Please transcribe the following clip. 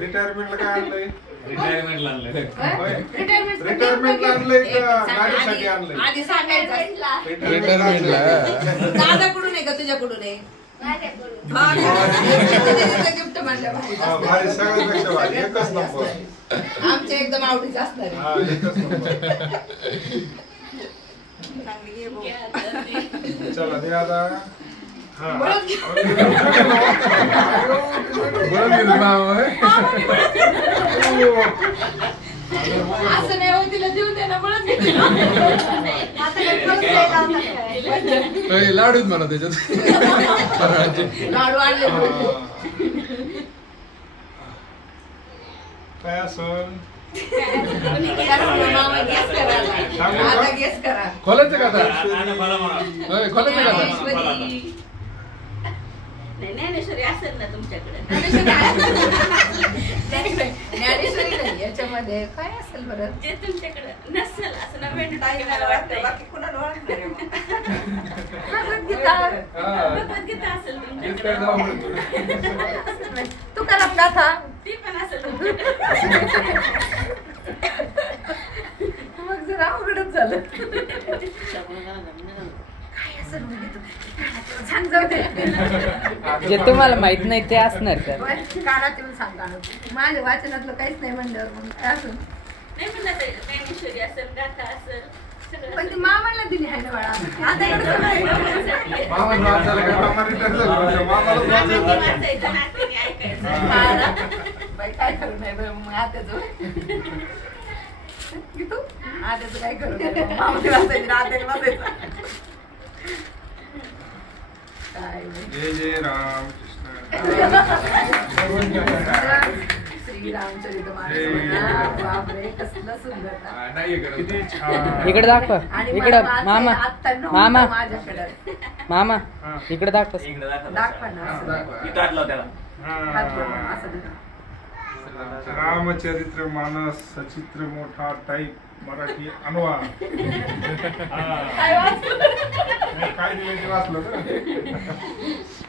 रिटायरमेंटला काय आणलंय? रिटायरमेंटला आणलंय. रिटायरमेंटला आणलंय का गाडीसाठी आणलंय? आधी सांगायचं रिटायरमेंटला दादाकडून आहे का तुझ्याकडून आहे? गिफ्ट म्हणलं भारी, सगळ्यापेक्षा भारी, एकच नंबर. आमच्या एकदम आवडीचं असणार आहे. हा, एकच नंबर. चला ते आता असं नाही हो, तिला देऊन दे ना बळच लाडूच म्हणा त्याच्यात लाडू आणले काय असं आता गेस करा. खोलायचं का आता? आता मला म्हणा. खोलायचं का आता? ज्ञानेश्वरी असेल ना तुमच्याकडे? ज्ञानेश्वरी नाही याच्यामध्ये काय असेल बरं? जे तुमच्याकडे नसेल असं नवीन बाकी कुणाला ओळखणार आहे मग? भगवद्गीता भगवद्गीता असेल तुमच्याकडे. तू करा गाथा ती पण असेल मग जरा अवघडच झालं. काय असेल सांग जाऊ दे. जे तुम्हाला माहित नाही ते असणार तर कानात येऊन सांग गाणं. माझ्या वाचनातलं काहीच नाही म्हणल्यावर मग काय असेल? नाही म्हणलं तरी ज्ञानेश्वरी असेल, गाथा असेल. पण ती मामाला दिली आहे ना बाळा. आता एवढं नाही. बाई काय करू नाही बाई मग आत्याचं तू आत्याचं काय करू नाही मामाने वाचायचं आत्याने वाचायचं काय जय जय राम कृष्ण श्रीरामचरितमानस. बापरे कसलं सुंदर ना. किती छान. इकडे दाखव. आणि इकडं मला मामा आत्ता नव्हतं मामा माझ्याकडे. मामा इकडे दाखव. इकडे दाखव. दाखवा ना असं. इथं आटलं त्याला. हात जोडून असं धरा. रामचरित्र मानस सचित्र मोठा टाईप मराठी अनुवाद. काय दिलं ते वाचलं का?